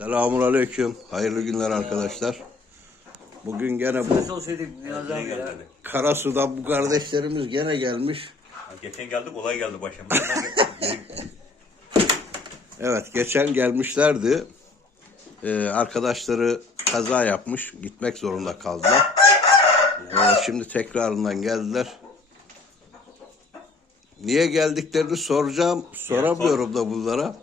Selamun aleyküm. Hayırlı günler arkadaşlar. Bugün gene bu olsaydık. Karasu'dan bu kardeşlerimiz gene gelmiş. Geçen geldik olay geldi başıma. Evet geçen gelmişlerdi. Ee, arkadaşları kaza yapmış. Gitmek zorunda kaldılar. Ee, şimdi tekrarından geldiler. Niye geldiklerini soracağım. Soramıyorum da bunlara.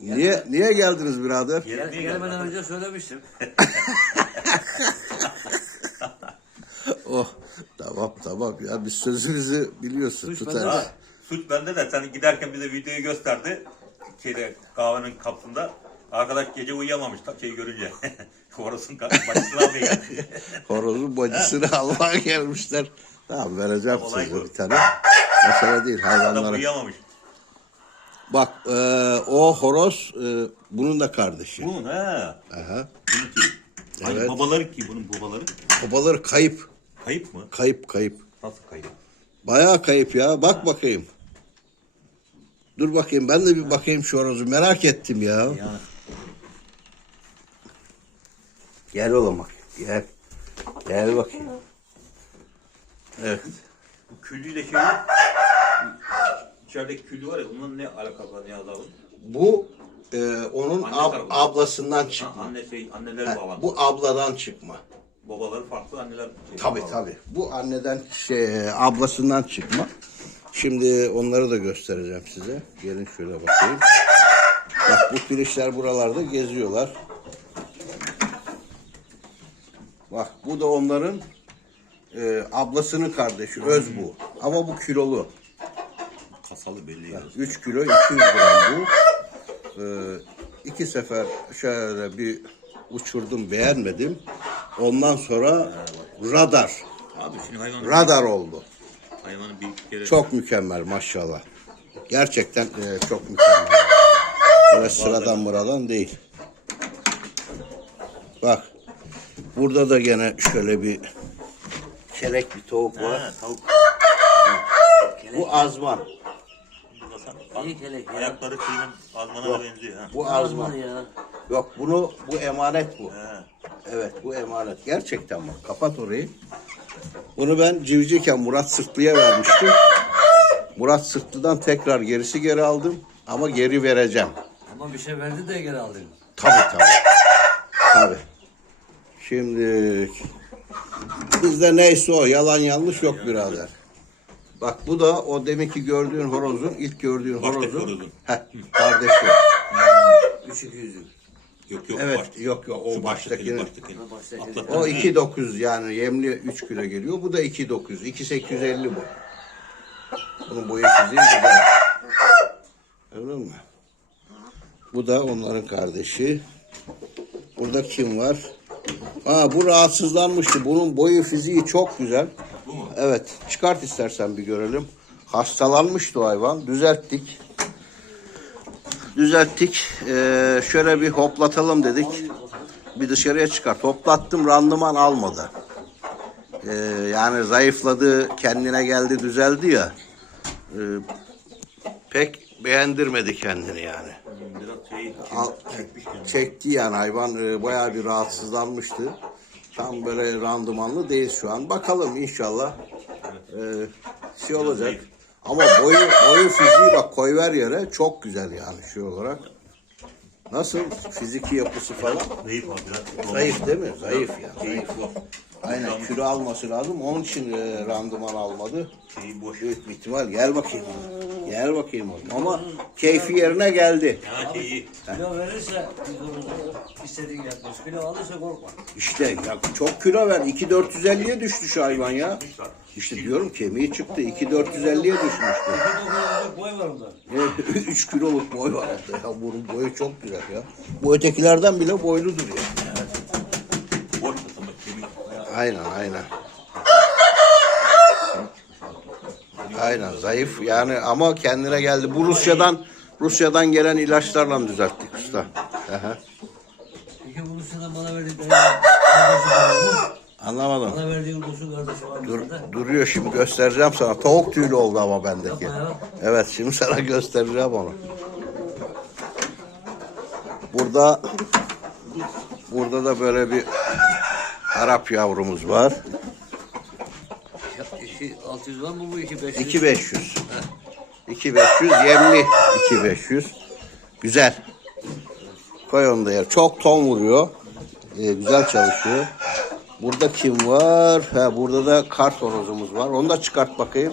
Niye niye geldiniz birader? Gel, gelmeden önce söylemiştim. Oh tamam tamam ya biz sözünüzü biliyorsun Suç tutarız. bende de. Suç bende de sen giderken bize videoyu gösterdi. Şeyde kahvenin kapısında. Arkadaş gece uyuyamamış ta- şeyi görünce. Orasının başısına almaya geldi. Horozun bacısını almaya gelmişler. Tamam vereceğim Olay size bu. bir tane. Mesele değil Adam hayvanlara. uyuyamamış. Bak e, o horoz e, bunun da kardeşi. Bunun he. Aha. Bununki. Evet. babaları ki bunun babaları? Babaları kayıp. Kayıp mı? Kayıp kayıp. Nasıl kayıp? Bayağı kayıp ya. Bak bakayım. Dur bakayım ben de bir bakayım şu horozu merak ettim ya. Yani Gel oğlum bak. Gel. Gel bakayım. Evet. bu küllüyle şey İçerideki küllü var ya bunun ne alakası var Niyazi? Bu e, onun Anne ab- tarafı. ablasından Ha, çıkma. anne şey, anneler Ha, bağlandı. bu abladan çıkma. Babaları farklı, anneler şey, Tabii bağlandı. tabii. Bu anneden şey ablasından çıkma. Şimdi onları da göstereceğim size. Gelin şöyle bakayım. Bak bu pirinçler buralarda geziyorlar. Bak bu da onların e, ablasının kardeşi öz bu. Ama bu kilolu. Kasalı belli ya. 3 kilo 200 gram bu. Ee, iki sefer şöyle bir uçurdum beğenmedim. Ondan sonra radar. Abi şimdi hayvan Radar oldu. hayvanın bir kere Çok mükemmel maşallah. Gerçekten e, çok mükemmel. Böyle sıradan mıradan değil. Bak. Burada da gene şöyle bir kelek bir tavuk var. He, tavuk. Bu azman. Kelek ya. Ayakları kıyının azmana da benziyor ha. Bu Azman azman. ya. Yok bunu bu emanet bu. He. Evet bu emanet. Gerçekten bak kapat orayı. Bunu ben civciyken Murat Sırtlı'ya vermiştim. Murat Sırtlı'dan tekrar gerisi geri aldım. Ama geri vereceğim. Ama bir şey verdi de geri aldın. Tabii tabii. Tabii. Şimdi bizde neyse o yalan yanlış yok birader. Bak bu da o deminki gördüğün horozun, ilk gördüğün Baştaki horozun. horozun. Heh, kardeşi. Üç iki yüzlük. Yok yok. Evet, baştaki. yok, yok, o Şu baştakini- baştakini. Ha, baştakini. Atlattın. O 2.9 yani yemli 3 kilo geliyor. Bu da 2.9. 2.850 bu. Bunun boyu fiziği güzel. Öyle mi? Bu da onların kardeşi. Burada kim var? Ha bu rahatsızlanmıştı. Bunun boyu fiziği çok güzel. Evet. Çıkart istersen bir görelim. Hastalanmıştı o hayvan. Düzelttik. Düzelttik. Ee, şöyle bir hoplatalım dedik. Bir dışarıya çıkart. Hoplattım randıman almadı. Ee, yani zayıfladı, kendine geldi, düzeldi ya. Ee, pek beğendirmedi kendini yani. Biraz şey çekmiş çekti yani hayvan e, bayağı bir rahatsızlanmıştı. Tam böyle randımanlı değil şu an. Bakalım inşallah e, şey olacak. Ama boyu boyu fiziği bak koyver yere çok güzel yani şey olarak. Nasıl fiziki yapısı falan? Zayıf abi biraz. Zayıf değil mi? Zayıf ya. Zayıf. Aynen kilo alması lazım. Onun için e, randıman almadı. Şeyi boş. Büyük bir ihtimal gel bakayım. Gel bakayım oğlum. Ama keyfi yerine geldi. Ya şeyi. Kilo verirse istediğin yapmış. Kilo alırsa korkma. İşte ya çok kilo ver. 2450'ye düştü şu hayvan ya. İşte diyorum kemiği çıktı. 2450'ye düşmüştü. Boy var onda. 3 kiloluk boy var orada ya. Bunun boyu çok güzel ya. Bu ötekilerden bile boyludur ya. Aynen aynen. Aynen zayıf yani ama kendine geldi. Bu Rusya'dan Rusya'dan gelen ilaçlarla düzelttik usta. Aha. Peki bu Rusya'dan bana verdikleri? Anlamadım. Bana verdiğin kardeşi var mı? Dur, duruyor şimdi göstereceğim sana. Tavuk tüylü oldu ama bendeki. Yapma ya. Evet şimdi sana göstereceğim onu. Burada Burada da böyle bir Arap yavrumuz var. Ya, İki 600 var mı bu? İki 500. 2500. 2500 yemli 2500. Güzel. Koy onu da yer. Çok ton vuruyor. Ee, güzel çalışıyor. Burada kim var? Ha, burada da kart horozumuz var. Onu da çıkart bakayım.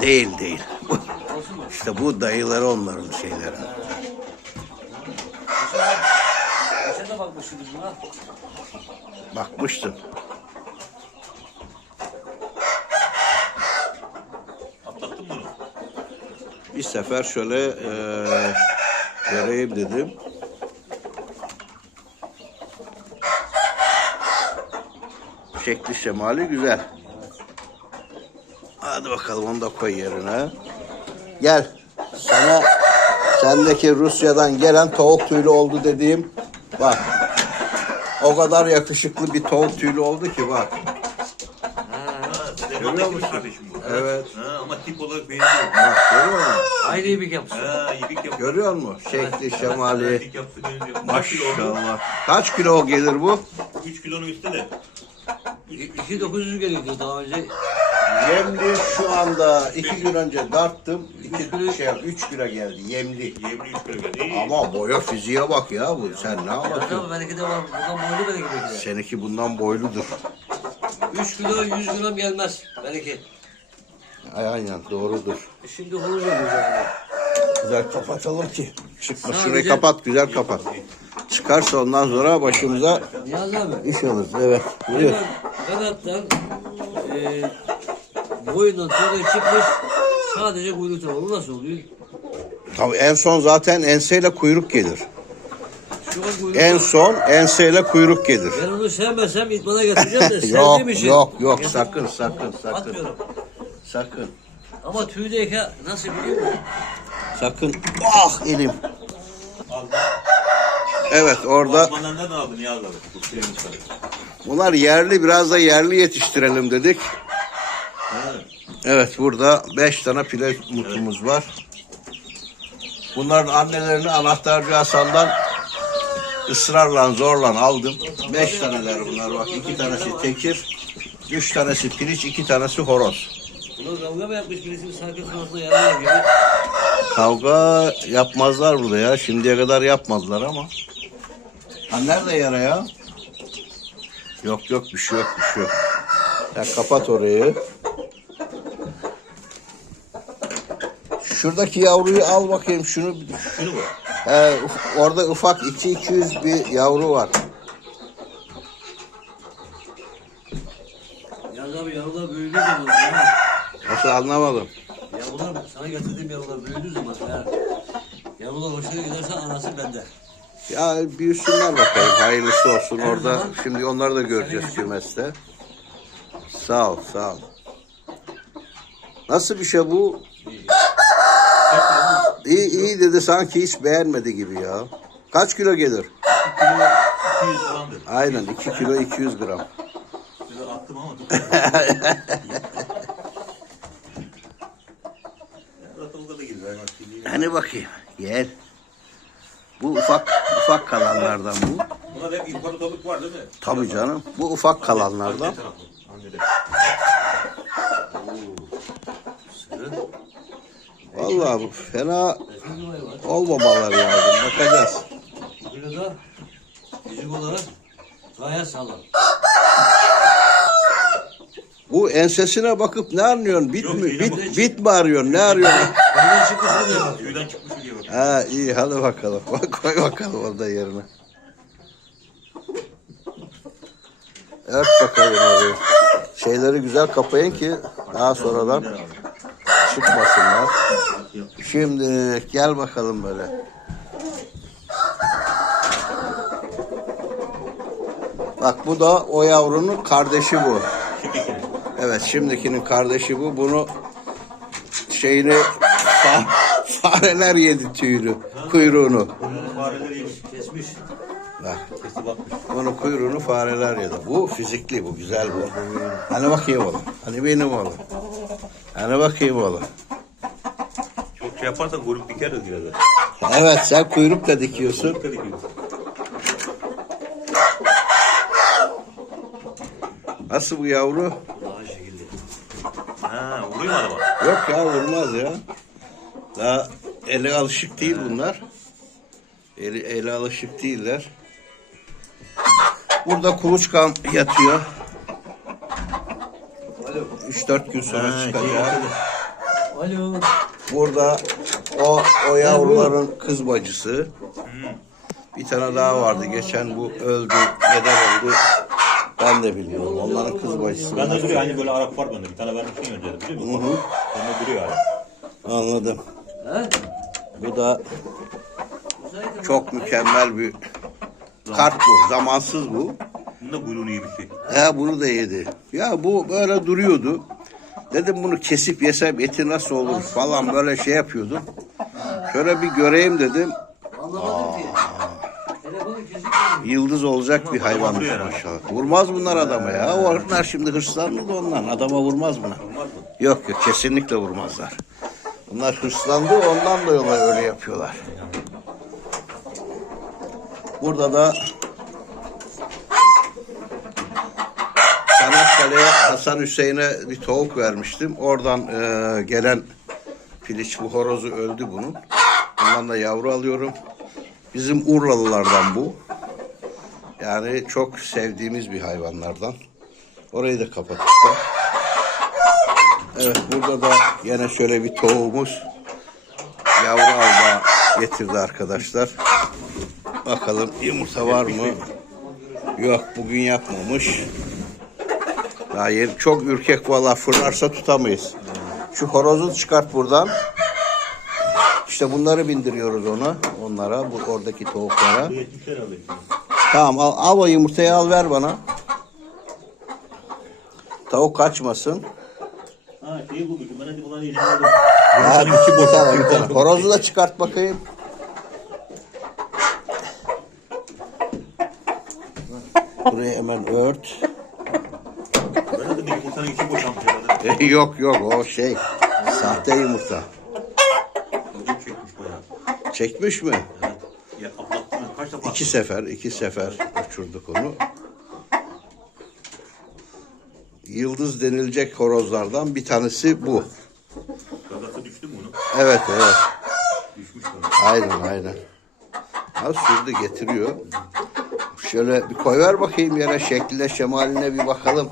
Değil değil. İşte bu dayıları onların şeyleri. Sen de bakmışsınız buna. Bakmıştın. Atlattın bunu. Bir sefer şöyle eee göreyim dedim. Şekli şemali güzel. Hadi bakalım onu da koy yerine. Gel. Sana sendeki Rusya'dan gelen tavuk tüylü oldu dediğim bak. O kadar yakışıklı bir tavuk tüylü oldu ki bak. Görüyor musun? Kardeşim. Evet. Ha, ama tip olarak benziyor. Bak görüyor musun? Aynı ibik yapsın. Ha, ibik yapıyor. Görüyor musun? Şekli şemali. Benziyor. Kilo oldu? Maşallah. Kaç kilo gelir bu? 3 kilonun üstü de. 2900 geliyordu daha önce. Yemli şu anda iki gün önce darttım. İki şey, üç kilo geldi yemli. Yemli 3 kilo geldi. İyi. Ama boya fiziğe bak ya bu. Sen ne Ya anlatıyorsun? tabii belki de var. Buradan boylu belki. Seninki bundan boyludur. 3 kilo 100 gram gelmez belki. Ay, Aynen doğrudur. Şimdi horoz oluyor yani. Güzel kapatalım ki. Çıkma şurayı kapat güzel kapat. Çıkarsa ondan sonra başımıza Niyazi abi. iş alırız. Evet. Buyur. Hemen kanattan e, boyundan sonra çıkmış sadece kuyruk var. O nasıl oluyor? Tabii en son zaten enseyle kuyruk gelir. Şu an kuyruk En var. son enseyle kuyruk gelir. Ben onu sevmesem itmana getireceğim de yok sevdiğim için. yok yok sakın sakın sakın. Atmıyorum. Sakın. Ama tüydeyken nasıl biliyor musun? Sakın. Ah elim. Evet orada Osman'dan nereden aldın Niyazi abi? Bu pirinçleri. bunlar yerli biraz da yerli yetiştirelim dedik. Evet burada beş tane pile mutumuz var. Bunların annelerini anahtarcı Hasan'dan ısrarla zorla aldım. Beş taneler bunlar bak. iki tanesi tekir, üç tanesi piliç, iki tanesi horoz. Kavga mı yapmış birisi sanki sonrasında yararlar gibi. Kavga yapmazlar burada ya. Şimdiye kadar yapmadılar ama. Ha nerede yara ya? Yok yok bir şey yok bir şey yok. Sen kapat orayı. Şuradaki yavruyu al bakayım şunu. Şunu mu? He, orada ufak 2-200 bir yavru var. Niyazi abi yavrular büyüdüğü zaman ya. Nasıl anlamadım. Yavrular sana getirdiğim yavrular büyüdüğü zaman ya. Yavrular hoşuna giderse anası bende. Ya büyüsünler bakayım. Hayırlısı olsun Her orada. zaman- Şimdi onları da göreceğiz kümeste. Sağ ol, sağ ol. Nasıl bir şey bu? İyi iyi dedi sanki hiç beğenmedi gibi ya. Kaç kilo gelir? 200 falandır. Aynen 2 kilo 200 gram. Şöyle attım ama. Zaten o kadar gelir. Hayvan kirliliğine. Hani bakayım gel. Bu ufak ufak kalanlardan bu. Buna hep imparatorluk var değil mi? Tabii canım. Bu ufak kalanlardan. Anne tarafı. Annede. Vallahi bu fena olmamaları lazım. Bakacağız. Bunu da fizik olarak gayet sağlam. Bu ensesine bakıp ne anlıyorsun? Bit Yok, mi? Bit, bit mi arıyorsun? Ne arıyorsun? Benden çıkmış o diye bak. Tüyden çıkmış diye bak. Ha iyi hadi bakalım. Bak koy bakalım orada yerine. Evet bakalım oraya. Şeyleri güzel kapayın ki daha sonradan çıkmasınlar. Şimdi gel bakalım böyle. Bak bu da o yavrunun kardeşi bu. Evet şimdikinin kardeşi bu. Bunu şeyini fareler yedi tüyünü, kuyruğunu. Bunun fareleri yemiş. Kesmiş. Bak, bunun kuyruğunu fareler yedi. Bu fizikli, bu güzel bu. Hani bakayım oğlum. Hani benim oğlum. Hani bakayım oğlum. şey yaparsan kuyruk dikeriz biraz da. Evet sen kuyruk da dikiyorsun. Kuyruk da dikiyoruz. Nasıl bu yavru? Ha, vuruyor mu adama? Yok ya vurmaz ya. Daha ele alışık değil bunlar. Eli, ele alışık değiller. Burada kuluçkam yatıyor. 3-4 gün sonra Ha, çıkacak. şey Alo. Burada o o yavruların kız bacısı. Bir tane daha vardı. Geçen bu öldü. Neden öldü? Ben de biliyorum. Onların kız bacısı. Ben de duruyor hani böyle Arap var bende. Bir tane vermiştim önce biliyor musun? Bende duruyor hala. Anladım. Bu da çok mükemmel bir kart bu. Zamansız bu. Bunun da kuyruğunu şey. He bunu da yedi. Ya bu böyle duruyordu. Dedim bunu kesip yesem eti nasıl olur falan böyle şey yapıyordum. Şöyle bir göreyim dedim. Kesik Yıldız olacak bir hayvan maşallah. Vurmaz bunlar adama ya. Onlar şimdi hırslandı da ondan. Adama vurmaz buna. Yok yok kesinlikle vurmazlar. Bunlar hırslandı ondan da onlar öyle yapıyorlar. Burada da Çanakkale'ye Hasan Hüseyin'e bir tavuk vermiştim. Oradan e, gelen piliç bu horozu öldü bunun. Bundan da yavru alıyorum. Bizim Urlalılardan bu. Yani çok sevdiğimiz bir hayvanlardan. Orayı da kapattık. Evet burada da yine şöyle bir tavuğumuz yavru alma getirdi arkadaşlar. Bakalım yumurta var mı? Yok bugün yapmamış. Yeni, çok ürkek valla fırlarsa tutamayız. Şu horozu çıkart buradan. İşte bunları bindiriyoruz ona. Onlara, bu oradaki tavuklara. Tamam al, al o yumurtayı al ver bana. Tavuk kaçmasın. Ben hadi bunları elime aldım. Ha, bir tane. Horozu da çıkart bakayım. Burayı hemen ört. Ben hadi bir yumurtanın içi boşalmış herhalde. E, yok yok o şey. Sahte yumurta. Çekmiş bayağı. Çekmiş mi? Evet. Ya atlattın mı? Kaç defa? İki sefer, iki sefer uçurduk onu. Yıldız denilecek horozlardan bir tanesi bu. Gagası düştü mü onun? Evet, evet. Aynen, aynen. Ha sürdü getiriyor. Şöyle bir koyver bakayım yere şekline şemaline bir bakalım.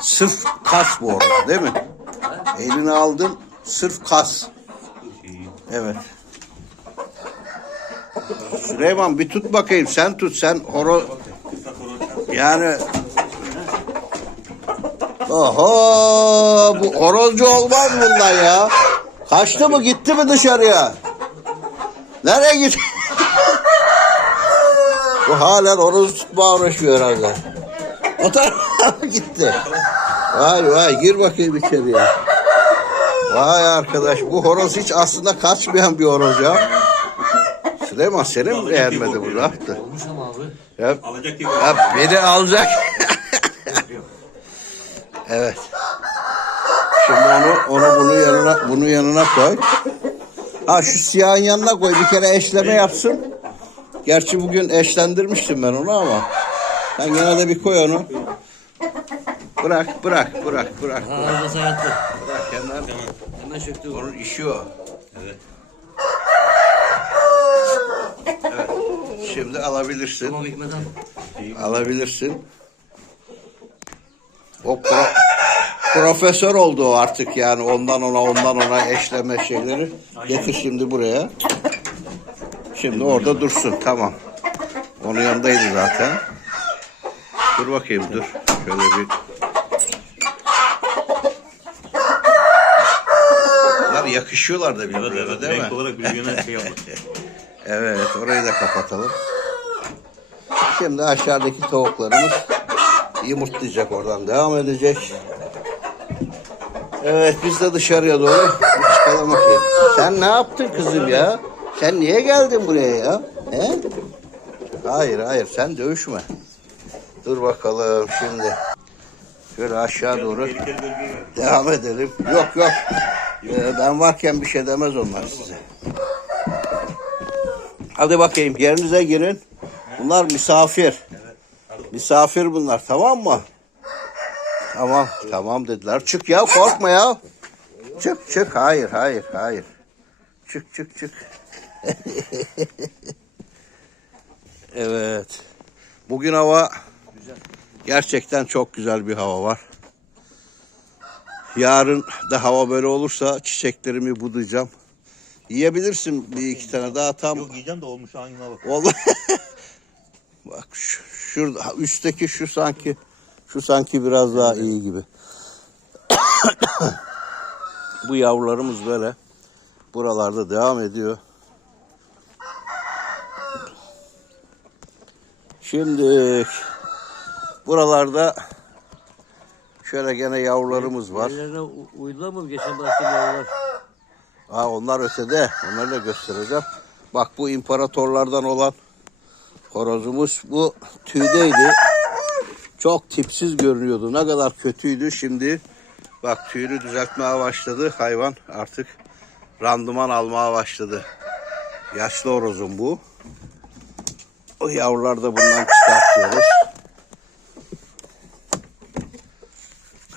Sırf kas bu orada değil mi? Elini aldın sırf kas. Evet. Süleyman bir tut bakayım sen tut sen horo yani Oho bu horozcu olmaz bundan ya. Kaçtı mı gitti mi dışarıya? Nereye gitti? bu halen horoz tutmaya uğraşıyor herhalde. O tarafa gitti. Vay vay gir bakayım içeriye. Vay arkadaş bu horoz hiç aslında kaçmayan bir horoz ya. Süleyman seni mi beğenmedi bu? Ne yaptı? Olmuş ama abi. Ya, alacak diye ya beni alacak. evet. Şimdi onu, onu bunun yanına, bunun yanına koy. Ha şu siyahın yanına koy. Bir kere eşleme yapsın. Gerçi bugün eşlendirmiştim ben onu ama. Sen gene de bir koy onu. Bırak, bırak, bırak, bırak. Arada sayattı. Bırak hemen. Hemen çöktü. Onun işi o. Evet. Şimdi alabilirsin. Tamam Hikmet. Alabilirsin. O pro- profesör oldu o artık yani ondan ona ondan ona eşleme şeyleri. Getir şimdi buraya. Şimdi orada dursun tamam. Onun yanındaydı zaten. Dur bakayım dur. Şöyle bir. Bunlar yakışıyorlar da Evet birbirine evet. değil Renk mi? olarak birbirine şey. Evet, orayı da kapatalım. Şimdi aşağıdaki tavuklarımız yumurtlayacak oradan devam edecek. Evet, biz de dışarıya doğru çıkalım bakayım. Sen ne yaptın kızım ya? Sen niye geldin buraya ya? He? Hayır, hayır, sen dövüşme. Dur bakalım şimdi. Şöyle aşağı doğru devam edelim. Yok yok. Ee, ben varken bir şey demez onlar size. Hadi bakayım yerinize girin. Bunlar misafir. Misafir bunlar tamam mı? Tamam tamam dediler. Çık ya korkma ya. Çık çık hayır hayır hayır. Çık çık çık. evet. Bugün hava gerçekten çok güzel bir hava var. Yarın da hava böyle olursa çiçeklerimi budayacağım. Yiyebilirsin bir iki tane daha tam. Yok yiyeceğim de olmuş hangine bak. Vallahi bak şu, şurada üstteki şu sanki şu sanki biraz daha iyi gibi. Bu yavrularımız böyle buralarda devam ediyor. Şimdi buralarda şöyle gene yavrularımız var. Uydular mı geçen bıraktığım yavrular? Ha onlar ötede. Onları da göstereceğim. Bak bu imparatorlardan olan horozumuz. Bu tüydeydi. Çok tipsiz görünüyordu. Ne kadar kötüydü. Şimdi bak tüyünü düzeltmeye başladı. Hayvan artık randıman almaya başladı. Yaşlı horozum bu. O yavrular da bundan çıkartıyoruz.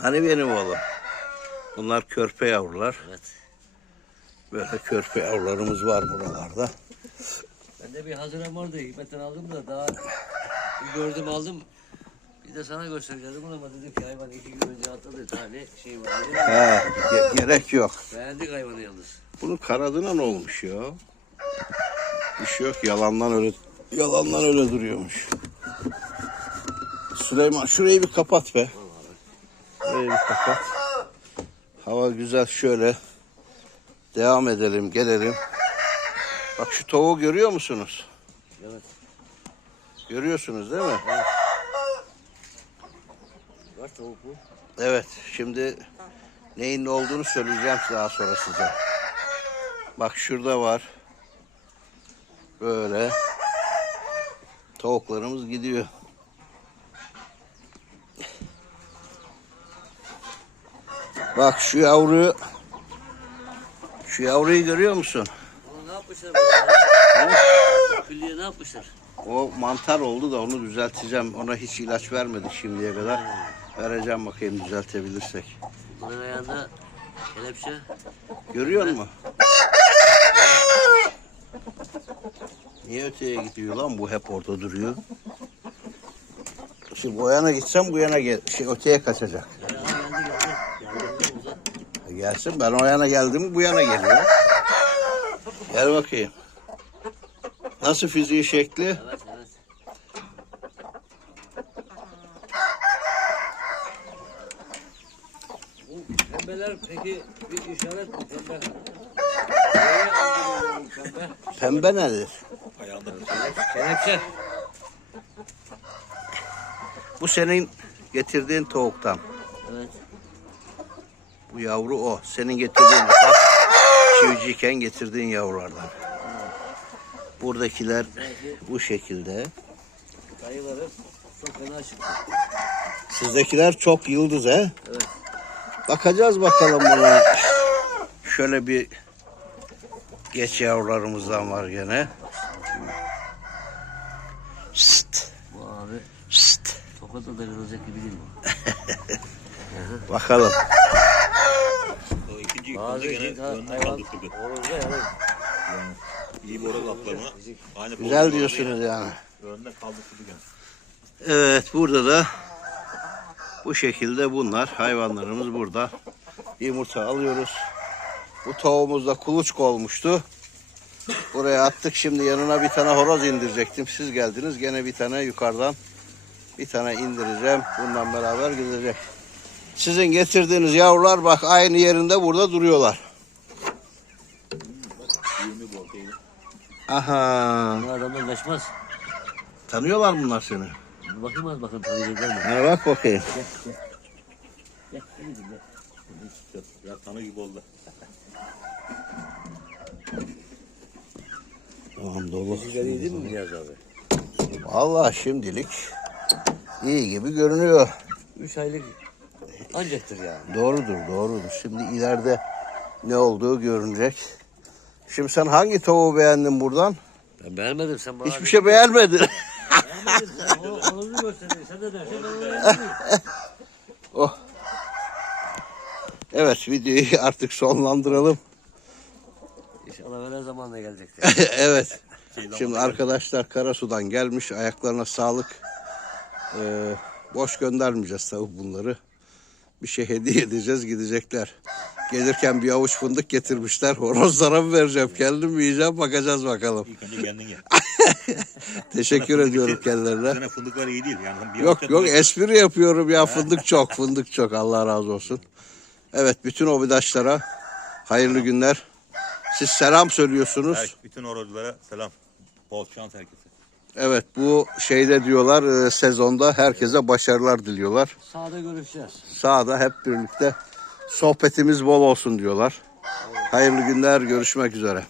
Hani benim oğlum? Bunlar körpe yavrular. Evet. Böyle körpe yavrularımız var buralarda. Ben de bir haziran vardı. Hikmet'ten aldım da daha gördüm aldım. Bir de sana göstereceğim ama dedim ki hayvan iki gün önce atladı. Tane şey var. He, ge- gerek yok. Beğendik hayvanı yalnız. Bunun kanadına ne olmuş ya? Bir şey yok. Yalandan öyle yalandan öyle duruyormuş. Süleyman şurayı bir kapat be. Şurayı bir kapat. Hava güzel şöyle. Devam edelim, gelelim. Bak şu tavuğu görüyor musunuz? Evet. Görüyorsunuz değil mi? Var tavuk bu. Evet, şimdi neyin ne olduğunu söyleyeceğim daha sonra size. Bak şurada var. Böyle. Tavuklarımız gidiyor. Bak şu yavruyu şu yavruyu görüyor musun? Onu ne yapmışlar? Külliye ne yapmışlar? O mantar oldu da onu düzelteceğim. Ona hiç ilaç vermedik şimdiye kadar. Vereceğim bakayım düzeltebilirsek. Bunun ayağında kelepçe. Görüyor musun? Niye öteye gidiyor lan bu hep orada duruyor? Şimdi o yana gitsem bu yana gel şey öteye kaçacak. Uzat. Gelsin ben o yana geldim bu yana geliyor. Gel bakayım. Nasıl fiziği şekli? Evet evet. Bu pembeler peki bir işaret mi pembe? Neye andırıyor bu pembe? Pembe nedir? Ayağında Kelepçe. Bu senin getirdiğin tavuktan. Evet. Bu yavru o. Senin getirdiğin bak çiftçiyken getirdiğin yavrulardan. Buradakiler bu şekilde. Dayıları çok fena çıktı. Sizdekiler çok yıldız he? Evet. Bakacağız bakalım buna. Şöyle bir geç yavrularımızdan var gene. Şşt, Bu abi şşt. tokatla da kırılacak gibi değil mi? Bakalım. O ikinci Bazı yıkıldı gene iki önüne hayvan horozda yani. İyi boru kaplarına. Aynı Güzel boru diyorsunuz yani. Önüne kaldırttırdı gene. Evet burada da bu şekilde bunlar hayvanlarımız burada. Yumurta alıyoruz. Bu tavuğumuz da kuluçka olmuştu. Buraya attık şimdi yanına bir tane horoz indirecektim. Siz geldiniz gene bir tane yukarıdan bir tane indireceğim. Bundan beraber gidecek. Sizin getirdiğiniz yavrular bak aynı yerinde burada duruyorlar. 20 bol değil. Aha. Bu adamlar kaçmaz. Tanıyorlar bunlar seni. Bakayım az bakın tanıyacaklar mı? Ha, bak bakayım. Gel gel gel. Biraz tanı gibi oldu. Tamam dolu. Yedin mi Niyaz abi? Vallahi şimdilik iyi gibi görünüyor. 3 aylık ancaktır yani. Doğrudur, doğrudur. Şimdi ileride ne olduğu görünecek. Şimdi sen hangi tavuğu beğendin buradan? Ben beğenmedim sen bana. Hiçbir şey beğenmedin. Beğenmedim sen. Onu, onu gösteriyor. Sen de dersen ben onu beğenmedim. oh. Evet, videoyu artık sonlandıralım. İnşallah böyle zamanla gelecek. evet. Şey Şimdi zamanı- arkadaşlar Karasu'dan gelmiş. Ayaklarına sağlık. Ee, boş göndermeyeceğiz tabii bunları. Bir şey hediye edeceğiz gidecekler. Gelirken bir avuç fındık getirmişler. Horozlara mı vereceğim? Kendim mi yiyeceğim? Bakacağız bakalım. İlk önce kendin ye. Teşekkür ediyorum kendilerine. Sana fındıklar iyi değil. Yani bir Yok yok espri yapıyorum ya fındık çok fındık çok Allah razı olsun. Evet bütün obidaşlara hayırlı günler. Siz selam söylüyorsunuz. Her, bütün horozlara selam. Bol şans herkese. Evet bu şeyde diyorlar e, sezonda herkese başarılar diliyorlar. Sağda görüşeceğiz. Sağda hep birlikte sohbetimiz bol olsun diyorlar. Hayırlı günler görüşmek üzere.